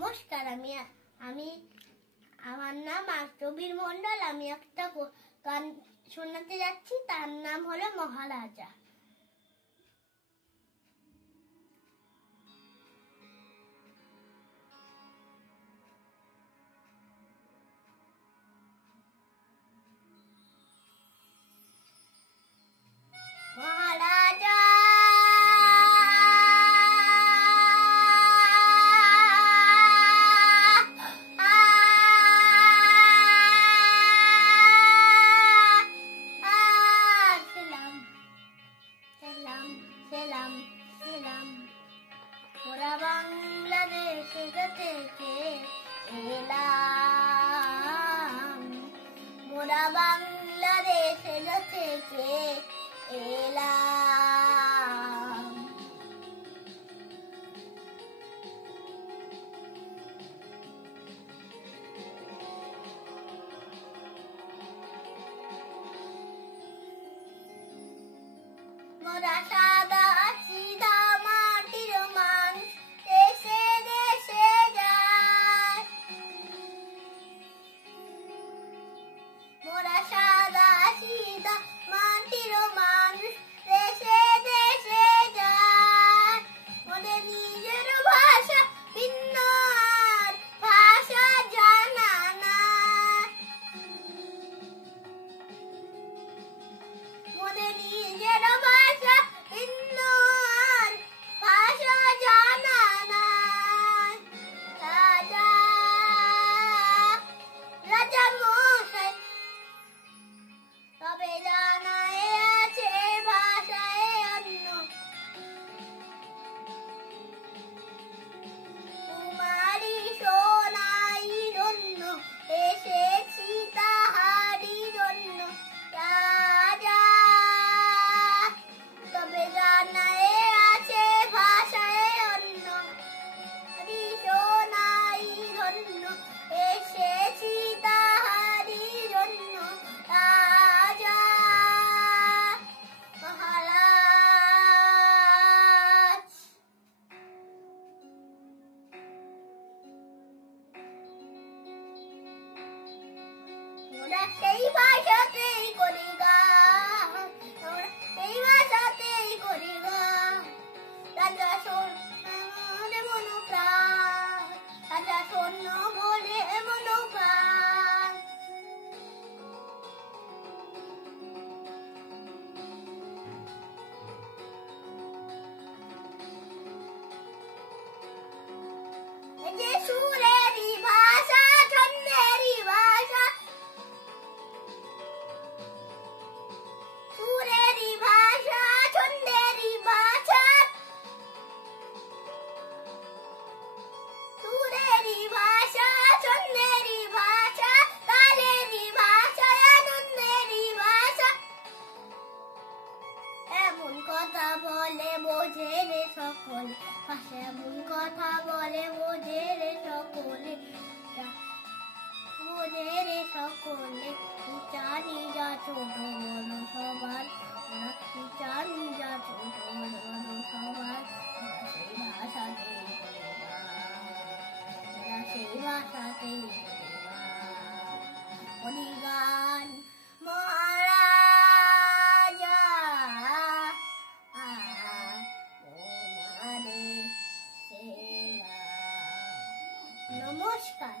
নমস্কার, আমি আমি আমার নাম আর্তবীর মণ্ডল। আমি একটা গান শোনাতে যাচ্ছি, তার নাম হলো মহারাজা। মহারাজা মোরা বাংলাদেশ থেকে এলাম, মোরা বাংলাদেশ থেকে এলাম। মোরা সাদা সিধা মাটির মানুষ, দেশে দেশে যায়। মোরা সাদা সিধা মাটির মানুষ, দেশে দেশে যায়। মোদের নিজের ভাষা ভিন্ন, আর ভাষা জানা নাই। মোদের নিজের ভাষা ভিন্ন, আর ভাষা জানা নাই। রাজা রাজা মশাই তবে জানায় আছে ভাষায় অন্য। কুমারী সোনাই জন্য এসেছি তাহারি জন্য। রাজা তবে জানায় আছে ভাষায় অন্য। সোনাই জন্য এসেছি তাহারি জন্য। রাজা মহারাজ মোরা সেই ভাষাতেই করি গান, মোরা সেই ভাষাতেই করি গান। রাজা শোন বলে মনোপ্রাণ, রাজা শোন বলে মনোপ্রাণ। এই যে সুরেরই ভাষা, ছন্দেরই ভাষা, সুরেরই ভাষা, ছন্দেরই ভাষা, সুরেরই ভাষা, ছন্দেরই ভাষা, তালেরই ভাষা, আনন্দেরই ভাষা। এমন কথা বলে বোঝে রে সকলে, ভাষা এমন কথা বলে বোঝে রে সকলে, বোঝে রে সকলে। উঁচা নিজা ছোট বড় সবার, ওরা উঁচা নিজা ছোট বড় সবার। ওরা সেই ভাষাতেই করে গান, ওরা সেই ভাষাতেই করে গান। করি গান মহারাজা তোমারে সেরা। নমস্কার।